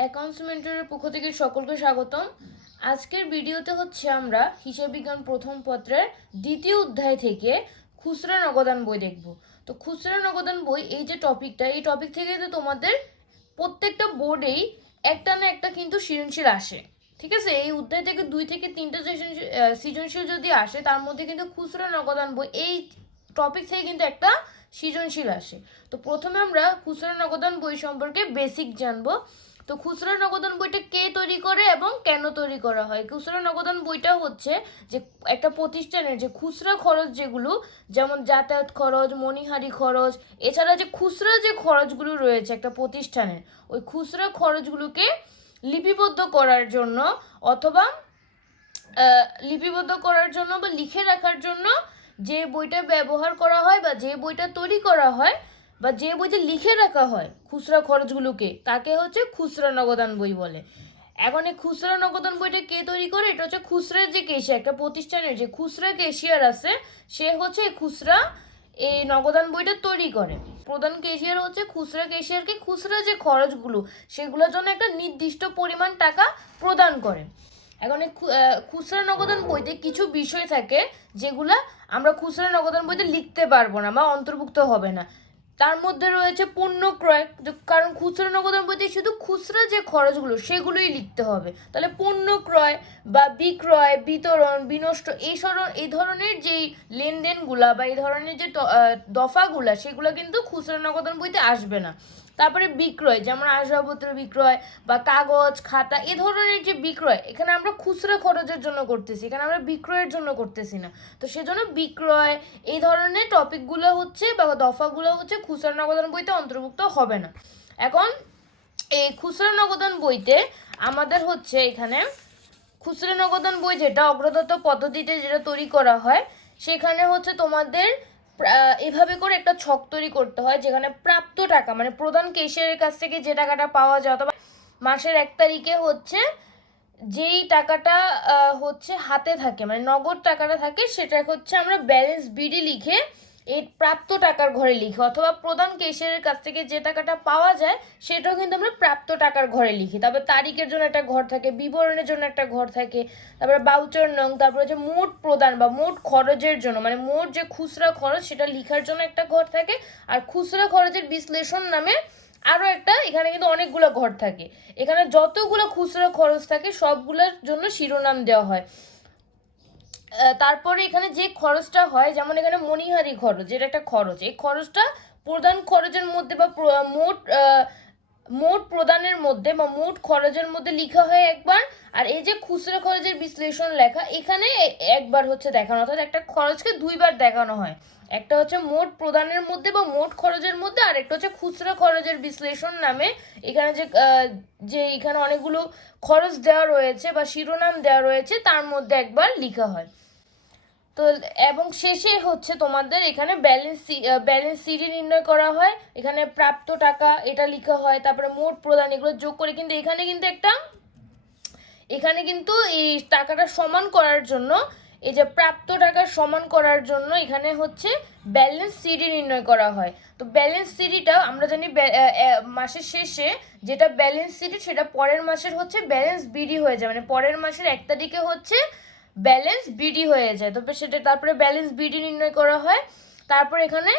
Accounts মেন্টরের পক্ষ থেকে সকলকে স্বাগতম। আজকের ভিডিওতে হচ্ছে আমরা হিসাব বিজ্ঞান প্রথম পত্রের দ্বিতীয় অধ্যায় থেকে খুচরা নগদান বই দেখব। তো খুচরা নগদান বই এই যে টপিকটা, এই টপিক থেকে তো তোমাদের প্রত্যেকটা বোর্ডেই একটা না একটা কিন্তু সৃজনশীল আসে। ঠিক আছে, এই অধ্যায় থেকে 2 থেকে 3টা সৃজনশীল যদি আসে, তার মধ্যে কিন্তু খুচরা নগদান বই এই টপিক থেকে কিন্তু একটা সৃজনশীল আসে। তো প্রথমে আমরা খুচরা নগদান বই সম্পর্কে বেসিক জানবো। তো খুচরা নগদান বইটা কে তৈরি করে এবং কেন তৈরি করা হয়? খুচরা নগদান বইটা হচ্ছে যে একটা প্রতিষ্ঠানের যে খুচরা খরচ যেগুলো, যেমন যাতায়াত খরচ, মণিহারি খরচ, এছাড়া যে খুচরা যে খরচগুলো রয়েছে একটা প্রতিষ্ঠানের, ওই খুচরা খরচগুলোকে লিপিবদ্ধ করার জন্য অথবা বা লিখে রাখার জন্য যে বইটা ব্যবহার করা হয় বা যে বইটা তৈরি করা হয় বা যে বইতে লিখে রাখা হয় খুচরা খরচগুলোকে, তাকে হচ্ছে খুচরা নগদান বই বলে। এখন এই খুচরা নগদান বইটা কে তৈরি করে? এটা হচ্ছে খুচরা যে কেশিয়ার, একটা প্রতিষ্ঠানের যে খুচরা কেশিয়ার আছে, সে হচ্ছে খুচরা এই নগদান বইটা তৈরি করে। প্রধান কেশিয়ার হচ্ছে খুচরা কেশিয়ারকে খুচরা যে খরচগুলো, সেগুলোর জন্য একটা নির্দিষ্ট পরিমাণ টাকা প্রদান করে। এখন এই খুচরা নগদান বইতে কিছু বিষয় থাকে যেগুলা আমরা খুচরা নগদান বইতে লিখতে পারবো না বা অন্তর্ভুক্ত হবে না। তার মধ্যে রয়েছে পণ্য ক্রয়, কারণ খুচরা নগদান বইতে শুধু খুচরা যে খরচগুলো সেগুলোই লিখতে হবে। তাহলে পণ্য ক্রয় বা বিক্রয়, বিতরণ, বিনষ্ট এই ধরনের যেই লেনদেনগুলা বা এই ধরনের যে দফাগুলা, সেগুলো কিন্তু খুচরা নগদান বইতে আসবে না। তারপরে বিক্রয়, যেমন আসবাবপত্র বিক্রয় বা কাগজ খাতা, এ ধরনের যে বিক্রয়, এখানে আমরা খুচরা খরচের জন্য করতেছি, এখানে আমরা বিক্রয়ের জন্য করতেছি না। তো সেজন্য বিক্রয় এই ধরনের টপিকগুলো হচ্ছে বা দফাগুলো হচ্ছে খুচরা নগদান বইতে অন্তর্ভুক্ত হবে না। এখন এই খুচরা নগদান বইতে আমাদের হচ্ছে এখানে খুচরা নগদান বই যেটা অগ্রদত্ত পদ্ধতিতে যেটা তৈরি করা হয়, সেখানে হচ্ছে তোমাদের এভাবে করে একটা ছক তৈরি করতে হয়, যেখানে প্রাপ্ত টাকা মানে প্রধান কেশিয়ারের কাছ থেকে যে টাকাটা পাওয়া যায় অথবা মাসের 1 তারিখে হচ্ছে যেই টাকাটা হচ্ছে হাতে থাকে, মানে নগদ টাকাটা থাকে, সেটা হচ্ছে আমরা ব্যালেন্স বিডি লিখে এই প্রাপ্ত টাকার ঘরে লিখি, অথবা প্রধান কেশিয়ারের কাছ থেকে যে টাকাটা পাওয়া যায় সেটাও কিন্তু আমরা প্রাপ্ত টাকার ঘরে লিখি। তারপর তারিখের জন্য একটা ঘর থাকে, বিবরণের জন্য একটা ঘর থাকে, তারপরে বাউচার নং, তারপরে যে মোট প্রদান বা মোট খরচের জন্য মানে মোট যে খুচরা খরচ সেটা লিখার জন্য একটা ঘর থাকে, আর খুচরা খরচের বিশ্লেষণ নামে আরও একটা, এখানে কিন্তু অনেকগুলো ঘর থাকে। এখানে যতগুলো খুচরা খরচ থাকে সবগুলোর জন্য শিরোনাম দেওয়া হয়। তারপরে এখানে যে খরচটা হয়, যেমন এখানে মণিহারি খরচ, যেটা একটা খরচ, এই খরচটা প্রধান খরচের মধ্যে বা মোট প্রদানের মধ্যে বা মোট খরচের মধ্যে লেখা হয় একবার, আর এই যে খুচরা খরচের বিশ্লেষণ লেখা, এখানে একবার হচ্ছে দেখানো, অর্থাৎ একটা খরচকে 2বার দেখানো হয়। একটা হচ্ছে মোট প্রদানের মধ্যে বা মোট খরচের মধ্যে, আর একটা হচ্ছে খুচরা খরচের বিশ্লেষণ নামে। এখানে যে এখানে অনেকগুলো খরচ দেওয়া রয়েছে বা শিরোনাম দেওয়া রয়েছে, তার মধ্যে একবার লেখা হয়। তো এবং শেষে হচ্ছে তোমাদের এখানে ব্যালেন্স সিডি নির্ণয় করা হয়, এখানে প্রাপ্ত টাকা এটা লেখা হয়, তারপরে মোট প্রদান এগুলো যোগ করে কিন্তু এখানে কিন্তু এই টাকাটা সমান করার জন্য, এই যে প্রাপ্ত টাকা সমান করার জন্য এখানে হচ্ছে ব্যালেন্স সিডি নির্ণয় করা হয়। তো ব্যালেন্স সিডিটা আমরা জানি মাসের শেষে যেটা ব্যালেন্স সিডি, সেটা পরের মাসের হচ্ছে ব্যালেন্স বিডি হয়ে যায়, মানে পরের মাসের 1 তারিখে হচ্ছে ব্যালেন্স বিডি হয়ে যায়। তো সেটা তারপরে ব্যালেন্স বিডি নির্ণয় করা হয়। তারপর এখানে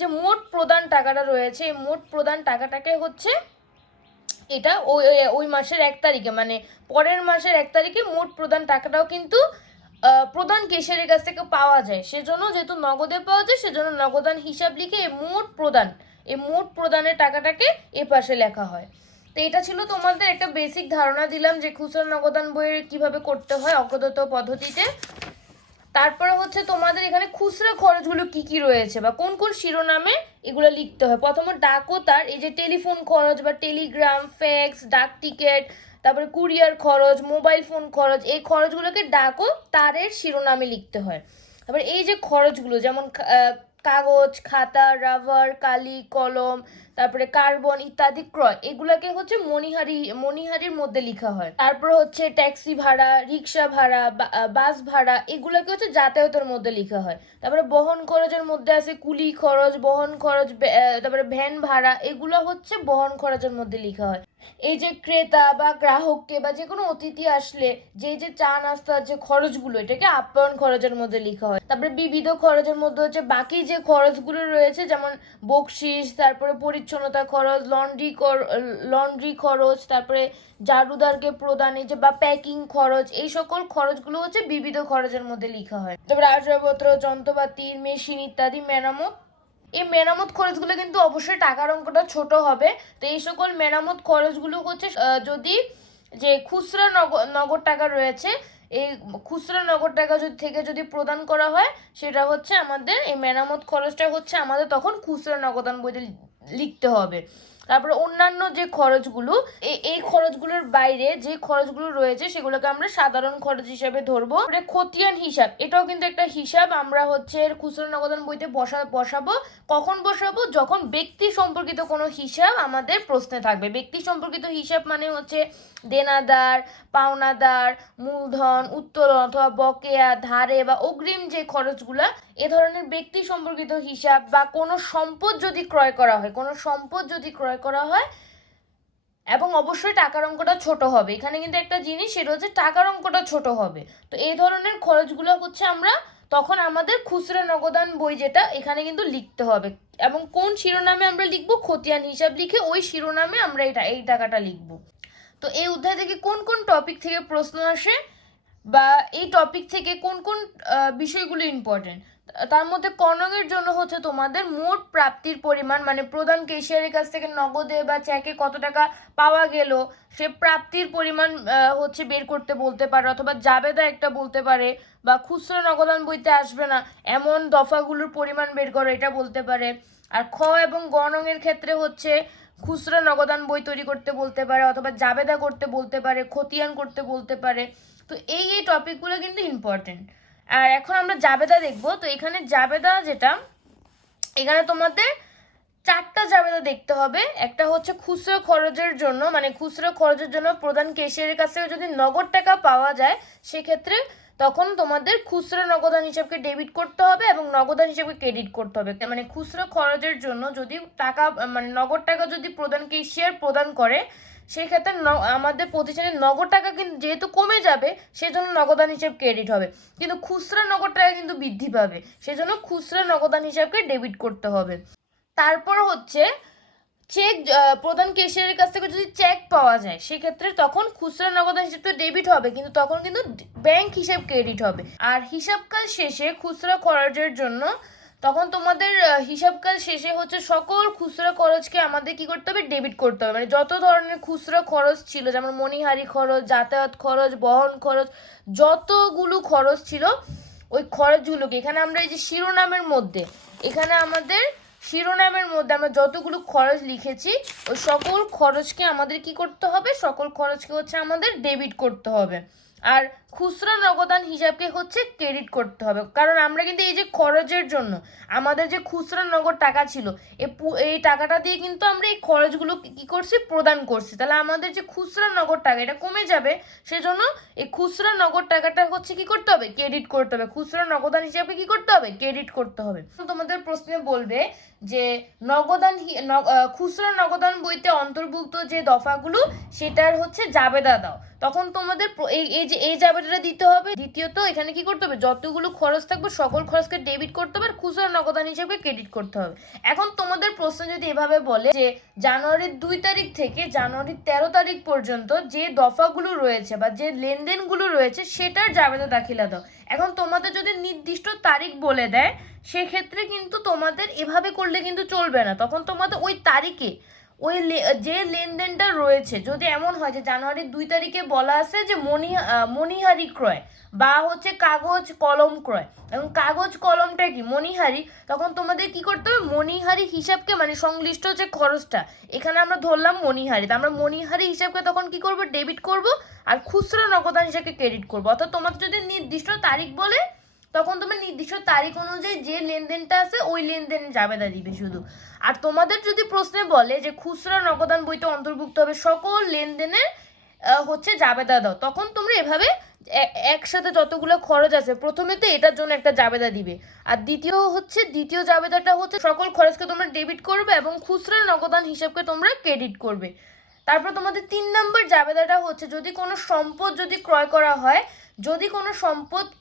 যে মোট প্রদান টাকাটা রয়েছে, এই মোট প্রদান টাকাটাকে হচ্ছে এটা ওই মাসের 1 তারিখে মানে পরের মাসের 1 তারিখে মোট প্রদান টাকাটাও কিন্তু প্রধান কেশিয়ারের কাছ থেকে পাওয়া যায়। সেজন্য যেহেতু নগদে পাওয়া যায়, সেজন্য নগদান হিসাব লিখে এই মোট প্রদানের টাকাটাকে এ পাশে লেখা হয়। তো এটা ছিল তোমাদের একটা বেসিক ধারণা দিলাম যে খুচরা নগদান বইয়ের কিভাবে করতে হয় অগ্রদত্ত পদ্ধতিতে। তারপরে হচ্ছে তোমাদের এখানে খুচরা খরচগুলো কি কি রয়েছে বা কোন কোন শিরোনামে এগুলো লিখতে হয়। প্রথমে ডাক ও তার, এই যে টেলিফোন খরচ বা টেলিগ্রাম, ফ্যাক্স, ডাক টিকিট, তারপরে কুরিয়ার খরচ, মোবাইল ফোন খরচ, এই খরচগুলোকে ডাক ও তারের শিরোনামে লিখতে হয়। তারপরে এই যে খরচগুলো, যেমন কাগজ, খাতা, রাবার, কালি, কলম, তারপরে কার্বন ইত্যাদি ক্রয়, এগুলাকে হচ্ছে মণিহারির মধ্যে লেখা হয়। তারপর হচ্ছে ট্যাক্সি ভাড়া, রিক্সা ভাড়া, বাস ভাড়া, এগুলাকে হচ্ছে যাতায়াতের মধ্যে লেখা হয়। তারপরে বহন খরচের মধ্যে আছে কুলি খরচ, বহন খরচ, তারপরে ভ্যান ভাড়া, এগুলো হচ্ছে বহন খরচের মধ্যে লেখা হয়। এই যে ক্রেতা বা গ্রাহককে বা যে কোনো অতিথি আসলে যে চা নাস্তার যে খরচগুলো, এটাকে আপ্যায়ন খরচের মধ্যে লেখা হয়। তারপরে বিবিধ খরচের মধ্যে হচ্ছে বাকি যে খরচগুলো রয়েছে, যেমন বকশিস, তারপরে পরিচ্ছন্নতা খরচ, লন্ড্রি খরচ, তারপরে জারুদারকে প্রদানে যে বা প্যাকিং খরচ, এই সকল খরচগুলো হচ্ছে বিবিধ খরচের মধ্যে লেখা হয়। তারপরে আসবাবপত্র, যন্ত্রপাতি, মেশিন ইত্যাদি মেরামত, এই মেরামত খরচগুলো কিন্তু অবশ্যই টাকার অঙ্কটা ছোট হবে। তো এই সকল মেরামত খরচগুলো হচ্ছে যদি যে খুচরা নগদ টাকা রয়েছে, এই খুচরা নগদ টাকা যদি প্রদান করা হয়, সেটা হচ্ছে আমাদের এই মেরামত খরচটা হচ্ছে আমাদের তখন খুচরা নগদান বইতে লিখতে হবে। তারপরে অন্যান্য যে খরচগুলো, এই খরচগুলোর বাইরে যে খরচগুলো রয়েছে সেগুলোকে আমরা সাধারণ খরচ হিসাবে ধরবো। খতিয়ান হিসাব, এটাও কিন্তু একটা হিসাব, আমরা হচ্ছে খুচরা নগদান বইতে বসাবো। কখন বসাবো? যখন ব্যক্তি সম্পর্কিত কোনো হিসাব আমাদের প্রশ্নে থাকবে। ব্যক্তি সম্পর্কিত হিসাব মানে হচ্ছে দেনাদার, পাওনাদার, মূলধন, উত্তোলন অথবা বকেয়া, ধারে বা অগ্রিম যে খরচগুলা, এ ধরনের ব্যক্তি সম্পর্কিত হিসাব, বা কোনো সম্পদ যদি ক্রয় করা হয় এবং অবশ্যই টাকার অঙ্কটা ছোট হবে। এখানে কিন্তু একটা জিনিস, সেটা হচ্ছে টাকার অঙ্কটা ছোট হবে। তো এই ধরনের খরচগুলো হচ্ছে আমরা তখন আমাদের খুচরা নগদান বই যেটা, এখানে কিন্তু লিখতে হবে। এবং কোন শিরোনামে আমরা লিখবো? খতিয়ান হিসাব লিখে ওই শিরোনামে আমরা এই টাকাটা লিখবো। তো এই অধ্যায় থেকে কোন কোন টপিক থেকে প্রশ্ন আসে, বা এই টপিক থেকে কোন কোন বিষয়গুলো ইম্পর্টেন্ট, তার মধ্যে কনকের জন্য হচ্ছে তোমাদের মোট প্রাপ্তির পরিমাণ, মানে প্রধান ক্যাশিয়ারের কাছ থেকে নগদে বা চেকে কত টাকা পাওয়া গেল, সে প্রাপ্তির পরিমাণ হচ্ছে বের করতে বলতে পারে, অথবা জাবেদা একটা বলতে পারে, বা খুচরা নগদান বইতে আসবে না এমন দফাগুলোর পরিমাণ বের করো, এটা বলতে পারে। আর খ এবং গ নংয়ের ক্ষেত্রে হচ্ছে খুচরা নগদান বই তৈরি করতে বলতে পারে, অথবা জাবেদা করতে বলতে পারে, খতিয়ান করতে বলতে পারে। তো এই টপিকগুলো কিন্তু ইম্পর্টেন্ট। আর এখন আমরা জাবেদা দেখবো। তো এখানে জাবেদা যেটা, এখানে তোমাদের 4টা জাবেদা দেখতে হবে। একটা হচ্ছে খুচরো খরচের জন্য, মানে খুচরো খরচের জন্য প্রধান ক্যাশিয়ারের কাছ থেকে যদি নগদ টাকা পাওয়া যায়, সেক্ষেত্রে তখন তোমাদের খুচরা নগদান হিসাবকে ডেবিট করতে হবে এবং নগদান হিসাবকে ক্রেডিট করতে হবে। মানে খুচরো খরচের জন্য যদি টাকা, মানে নগদ টাকা যদি প্রধান ক্যাশিয়ার প্রদান করে, সেক্ষেত্রে আমাদের প্রতিষ্ঠানের নগদ টাকা কিন্তু যেহেতু কমে যাবে, সেজন্য নগদান হিসাব ক্রেডিট হবে, কিন্তু খুচরা নগদ টাকা কিন্তু বৃদ্ধি পাবে, সেজন্য খুচরা নগদান হিসাবকে ডেবিট করতে হবে। তারপর হচ্ছে চেক, প্রধান ক্যাশিয়ারের কাছ থেকে যদি চেক পাওয়া যায়, সেক্ষেত্রে তখন খুচরা নগদান হিসাব তো ডেবিট হবে, কিন্তু তখন কিন্তু ব্যাংক হিসাব ক্রেডিট হবে। আর হিসাবকাল শেষে খুচরা খরচের জন্য তখন তোমাদের হিসাবকাল শেষে হচ্ছে সকল খুচরা খরচকে আমাদের কি করতে হবে? ডেবিট করতে হবে। মানে যত ধরনের খুচরা খরচ ছিল, যেমন মণিহারি খরচ, যাতায়াত খরচ, বহন খরচ, যতগুলো খরচ ছিল, ওই খরচগুলোকে এখানে আমরা এই যে শিরোনামের মধ্যে আমরা যতগুলো খরচ লিখেছি, ওই সকল খরচকে আমাদের কি করতে হবে? সকল খরচকে হচ্ছে আমাদের ডেবিট করতে হবে। আর খুচরা নগদান হিসাবকে হচ্ছে ক্রেডিট করতে হবে, কারণ আমরা কিন্তু এই যে খরচের জন্য আমাদের যে খুচরা নগদ টাকা ছিল, এই টাকাটা দিয়ে কিন্তু আমরা এই খরচগুলো কি করছি? প্রদান করছি। তাহলে আমাদের যে খুচরা নগদ টাকা, এটা কমে যাবে, সেজন্য এই খুচরা নগদ টাকাটা হচ্ছে কি করতে হবে? ক্রেডিট করতে হবে। খুচরা নগদান হিসাবে কি করতে হবে? ক্রেডিট করতে হবে। তোমাদের প্রশ্নে বলবে যে খুচরা নগদান বইতে অন্তর্ভুক্ত যে দফাগুলো, সেটার হচ্ছে জাবেদা দাও। তখন তোমাদের এই জাবেদাটা দিতে হবে। দ্বিতীয়ত এখানে কি করতে হবে? যতগুলো খরচ থাকবে সকল খরচকে ডেবিট করতে হবে, আর খুচরা নগদান হিসেবে ক্রেডিট করতে হবে। এখন তোমাদের প্রশ্ন যদি এভাবে বলে যে জানুয়ারির 2 তারিখ থেকে জানুয়ারির 13 তারিখ পর্যন্ত যে দফাগুলো রয়েছে বা যে লেনদেনগুলো রয়েছে, সেটার জাবেদা দাখিলা দাও। এখন তোমাদের যদি নির্দিষ্ট তারিখ বলে দেয়, সেক্ষেত্রে কিন্তু তোমাদের এভাবে করলে কিন্তু চলবে না। তখন তোমাদের ওই তারিখে যে লেনদেনটা রয়েছে, যদি এমন হয় যে জানুয়ারির 2 তারিখে বলা আছে যে মণিহারি ক্রয় বা হচ্ছে কাগজ কলম ক্রয়, এবং কাগজ কলমটা কি? মণিহারি। তখন তোমাদের কি করতে হবে? মণিহারি হিসাবকে, মানে সংশ্লিষ্ট যে খরচটা, এখানে আমরা ধরলাম মণিহারি, আমরা মণিহারি হিসাবকে তখন কি করব? ডেবিট করব, আর খুচরা নগদান হিসাবকে ক্রেডিট করব। অর্থাৎ তোমাদের যদি নির্দিষ্ট তারিখ বলে, তখন তোমরা নির্দিষ্ট তারিখ অনুযায়ী যে লেনদেনটা আছে ওই লেনদেনে জাবেদা দিবে শুধু। আর তোমাদের যদি প্রশ্নে বলে যে খুচরা নগদান বইতে অন্তর্ভুক্ত হবে সকল লেনদেনের হচ্ছে জাবেদা দাও, তখন তোমরা এভাবে একসাথে যতগুলো খরচ আছে প্রথমে তো এটার জন্য একটা জাবেদা দিবে, আর দ্বিতীয় জাবেদাটা হচ্ছে সকল খরচকে তোমরা ডেবিট করবে এবং খুচরা নগদান হিসাবকে তোমরা ক্রেডিট করবে। তারপর তোমাদের 3 নম্বর জাবেদাটা হচ্ছে যদি কোনো সম্পদ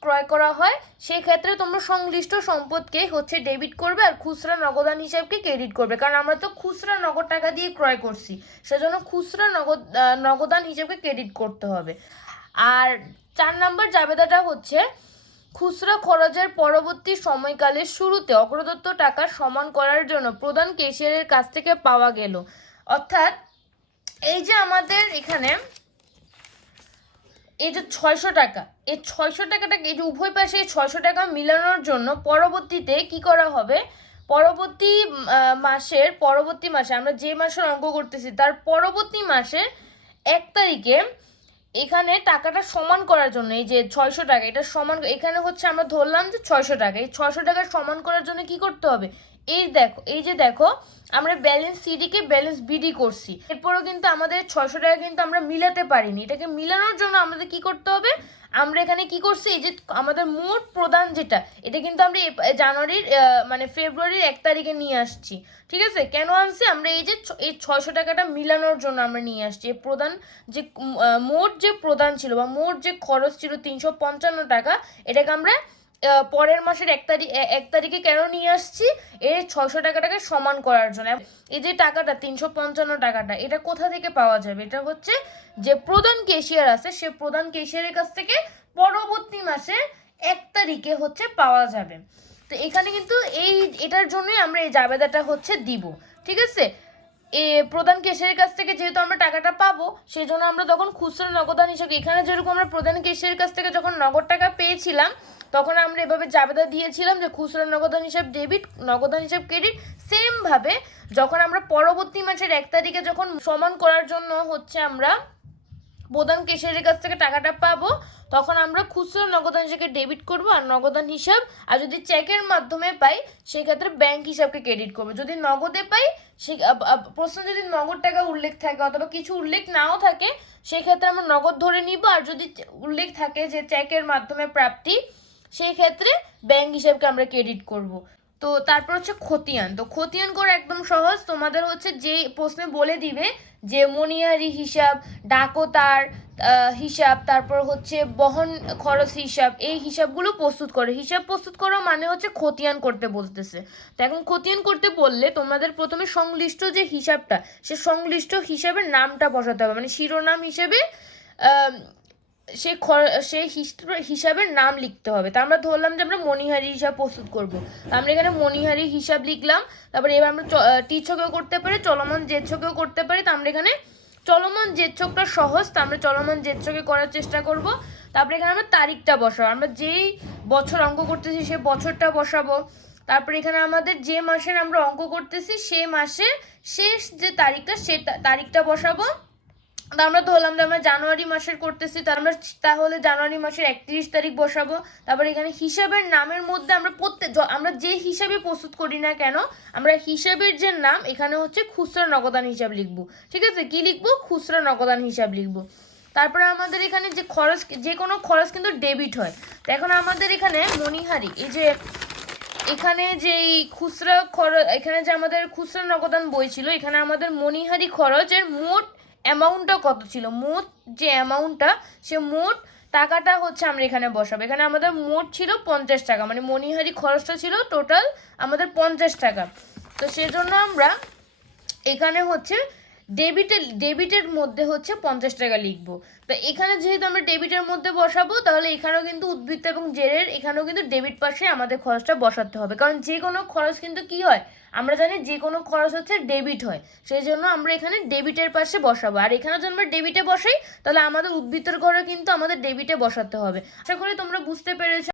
ক্রয় করা হয় সেক্ষেত্রে তোমরা সংশ্লিষ্ট সম্পদকে হচ্ছে ডেবিট করবে আর খুচরা নগদান হিসাবকে ক্রেডিট করবে, কারণ আমরা তো খুচরা নগদ টাকা দিয়ে ক্রয় করছি, সেজন্য খুচরা নগদান হিসাবকে ক্রেডিট করতে হবে। আর 4 নম্বর জাবেদাটা হচ্ছে খুচরা খরচের পরবর্তী সময়কালের শুরুতে অগ্রদত্ত টাকা সমান করার জন্য প্রধান ক্যাশিয়ারের কাছ থেকে পাওয়া গেল। অর্থাৎ এই যে আমাদের এখানে এই যে 600 টাকা, এই 600 টাকাটাকে এই যে উভয় পাশে 600 টাকা মিলানোর জন্য পরবর্তীতে কি করা হবে, পরবর্তী মাসে আমরা যে মাসের অঙ্ক করতেছি তার পরবর্তী মাসের 1 তারিখে এখানে টাকাটা সমান করার জন্য এই যে 600 টাকা এটা সমান, এখানে হচ্ছে আমরা ধরলাম যে 600 টাকা, এই 600 টাকা সমান করার জন্য কি করতে হবে, এই যে দেখো আমরা ব্যালেন্স সিডিকে ব্যালেন্স বিডি করছি, এরপরও কিন্তু আমাদের 600 টাকা কিন্তু আমরা মিলাতে পারিনি, এটাকে মিলানোর জন্য আমাদের কি করতে হবে, আমরা এখানে কি করছি এই যে আমাদের মোট প্রদান যেটা এটা কিন্তু আমরা ফেব্রুয়ারির 1 তারিখে নিয়ে আসছি। ঠিক আছে, কেন আনছি আমরা এই 600 টাকাটা মিলানোর জন্য আমরা নিয়ে আসছি। প্রদান যে মোট যে প্রদান ছিল বা মোট যে খরচ ছিল 355 টাকা, এটাকে আমরা পরের মাসের 1 তারিখে কেন নিয়ে আসছি, এই 600 টাকাটাকে সমান করার জন্য। এই যে টাকাটা 355 টাকাটা এটা কোথা থেকে পাওয়া যাবে, এটা হচ্ছে যে প্রধান ক্যাশিয়ার আছে সে প্রধান ক্যাশিয়ারের কাছ থেকে পরবর্তী মাসে 1 তারিখে হচ্ছে পাওয়া যাবে। তো এখানে কিন্তু এটার জন্যই আমরা এই জাবেদাটা হচ্ছে দিব। ঠিক আছে, প্রধান ক্যাশিয়ারের কাছ থেকে যেহেতু আমরা টাকাটা পাবো সেই জন্য আমরা তখন খুচরা নগদান হিসাবে এখানে যেরকম আমরা প্রধান ক্যাশিয়ারের কাছ থেকে যখন নগদ টাকা পেয়েছিলাম তখন আমরা এভাবে জাবেদা দিয়েছিলাম যে খুচরা নগদান হিসাব ডেবিট, নগদান হিসাব ক্রেডিট। সেম ভাবে যখন আমরা পরবর্তী মাসের 1 তারিখে যখন সমান করার জন্য হচ্ছে আমরা প্রধান ক্যাশিয়ারের কাছ থেকে টাকাটা পাবো তখন আমরা খুচরা নগদান হিসাবকে ডেবিট করব আর নগদান হিসাব, আর যদি চেকের মাধ্যমে পাই সেক্ষেত্রে ব্যাংক হিসাবকে ক্রেডিট করবো। যদি নগদে পাই সে প্রশ্ন যদি নগদ টাকা উল্লেখ থাকে অথবা কিছু উল্লেখ নাও থাকে সেক্ষেত্রে আমরা নগদ ধরে নিব, আর যদি উল্লেখ থাকে যে চেকের মাধ্যমে প্রাপ্তি সেই ক্ষেত্রে ব্যাংক হিসাবকে আমরা ক্রেডিট করব। তো তারপর হচ্ছে খতিয়ান। তো খতিয়ান করা একদম সহজ, তোমাদের হচ্ছে যে প্রশ্নে বলে দিবে যে মনিহারি হিসাব, ডাকতার হিসাব, তারপর হচ্ছে বহন খরচ হিসাব, এই হিসাবগুলো প্রস্তুত করে। হিসাব প্রস্তুত করা মানে হচ্ছে খতিয়ান করতে বলতেছে। তো এখন খতিয়ান করতে বললে তোমাদের প্রথমে সংশ্লিষ্ট যে হিসাবটা সে সংশ্লিষ্ট হিসাবের নামটা বসাতে হবে, মানে শিরোনাম হিসেবে সেই হিসাবের নাম লিখতে হবে। তা আমরা ধরলাম যে আমরা মনিহারি হিসাব প্রস্তুত করব, আমরা এখানে মনিহারি হিসাব লিখলাম। তারপরে এবার আমরা টি ছকেও করতে পারি, চলমান জেড ছকেও করতে পারি। তো আমরা এখানে চলমান জেড ছকটা সহজ, তো আমরা চলমান জেড ছকে করার চেষ্টা করব। তারপরে এখানে আমরা তারিখটা বসাবো, আমরা যেই বছর অঙ্ক করতেছি সে বছরটা বসাবো। তারপরে এখানে আমাদের যে মাসের আমরা অঙ্ক করতেছি সেই মাসের শেষ যে তারিখটা সে তারিখটা বসাবো। আমরা ধরলাম যে আমরা জানুয়ারি মাসের করতেছি, তাহলে জানুয়ারি মাসের 31 তারিখ বসাবো। তারপর এখানে হিসাবের নামের মধ্যে আমরা যে হিসাবে প্রস্তুত করি না কেন আমরা হিসাবের যে নাম এখানে হচ্ছে খুচরা নগদান হিসাব লিখবো। ঠিক আছে, কি লিখবো, খুচরা নগদান হিসাব লিখবো। তারপরে আমাদের এখানে যে কোনো খরচ কিন্তু ডেবিট হয়। তো এখন আমাদের এখানে মনিহারি এই যে এখানে যে খুচরা খরচ, এখানে যে আমাদের খুচরা নগদান বই ছিল এখানে আমাদের মনিহারি খরচের মোট অ্যামাউন্টটা কত ছিল, মোট যে অ্যামাউন্টটা সে মোট টাকাটা হচ্ছে আমরা এখানে বসাবো। এখানে আমাদের মোট ছিল 50 টাকা, মানে মনিহারি খরচটা ছিল টোটাল আমাদের 50 টাকা। তো সেজন্য আমরা এখানে হচ্ছে ডেবিটের মধ্যে হচ্ছে 50 টাকা লিখবো। তো এখানে যেহেতু আমরা ডেবিটের মধ্যে বসাবো তাহলে এখানেও কিন্তু উদ্বৃত্ত এবং জেরের এখানেও কিন্তু ডেবিট পাশে আমাদের খরচটা বসাতে হবে, কারণ যে কোনো খরচ কিন্তু কি হয় আমরা জানি যে কোনো খরচ হচ্ছে ডেবিট হয়, সেই জন্য আমরা এখানে ডেবিটের পাশে বসাবো। আর এখানে যদি আমরা ডেবিটে বসাই তাহলে আমাদের উদ্বৃত্তের ঘরে কিন্তু আমাদের ডেবিটে বসাতে হবে। আশা করি তোমরা বুঝতে পেরেছো।